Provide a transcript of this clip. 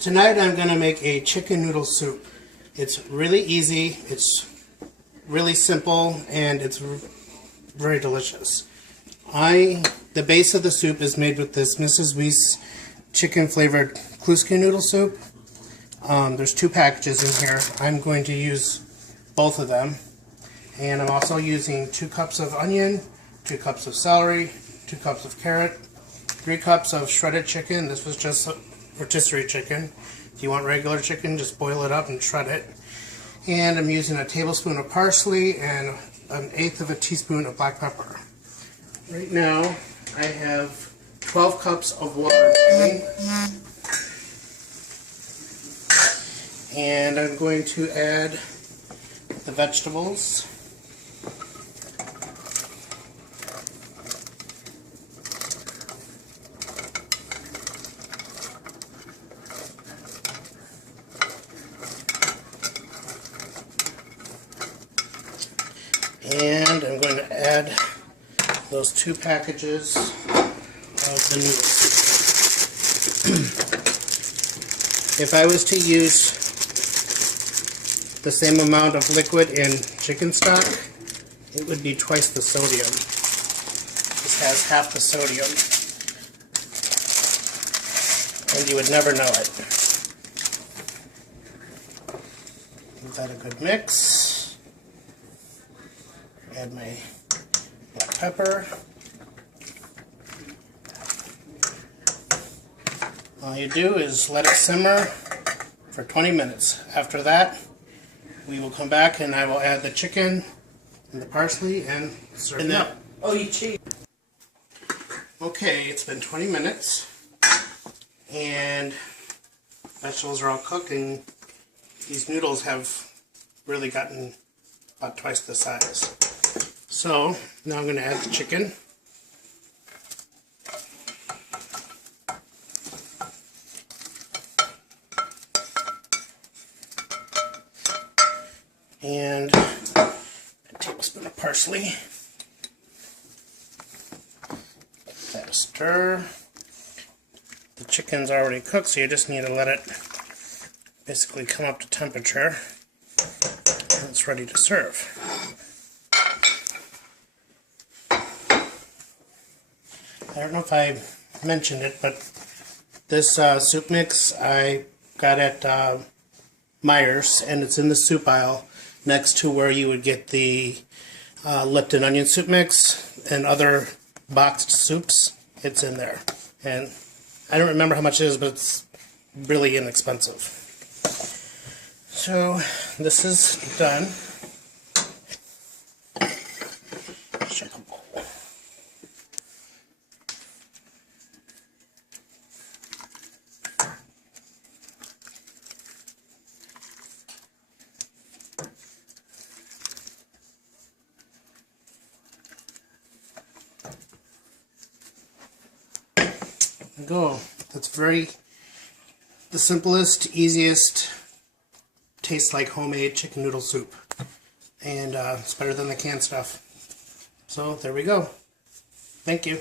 Tonight I'm going to make a chicken noodle soup. It's really easy, it's really simple, and it's very delicious. The base of the soup is made with this Mrs. Weiss chicken flavored Kluski noodle soup. There's 2 packages in here. I'm going to use both of them. And I'm also using 2 cups of onion, 2 cups of celery, 2 cups of carrot, 3 cups of shredded chicken. This was just rotisserie chicken. If you want regular chicken, just boil it up and shred it. And I'm using a tablespoon of parsley and 1/8 of a teaspoon of black pepper. Right now, I have 12 cups of water boiling. And I'm going to add the vegetables. And I'm going to add those 2 packages of the noodles. If I was to use the same amount of liquid in chicken stock, it would be twice the sodium. This has half the sodium, and you would never know it. Give that a good mix. Add my black pepper. All you do is let it simmer for 20 minutes. After that, we will come back and I will add the chicken and the parsley and serve it up. Oh, you cheat. Okay, it's been 20 minutes and vegetables are all cooked, and these noodles have really gotten about twice the size. So now I'm going to add the chicken. And a tablespoon of parsley. Give that a stir. The chicken's already cooked, so you just need to let it basically come up to temperature, and it's ready to serve. I don't know if I mentioned it, but this soup mix I got at Myers, and it's in the soup aisle next to where you would get the Lipton onion soup mix and other boxed soups. It's in there, and I don't remember how much it is, but it's really inexpensive. So this is done. Shake a bowl. Go. That's the simplest, easiest, tastes like homemade chicken noodle soup. And it's better than the canned stuff. So there we go. Thank you.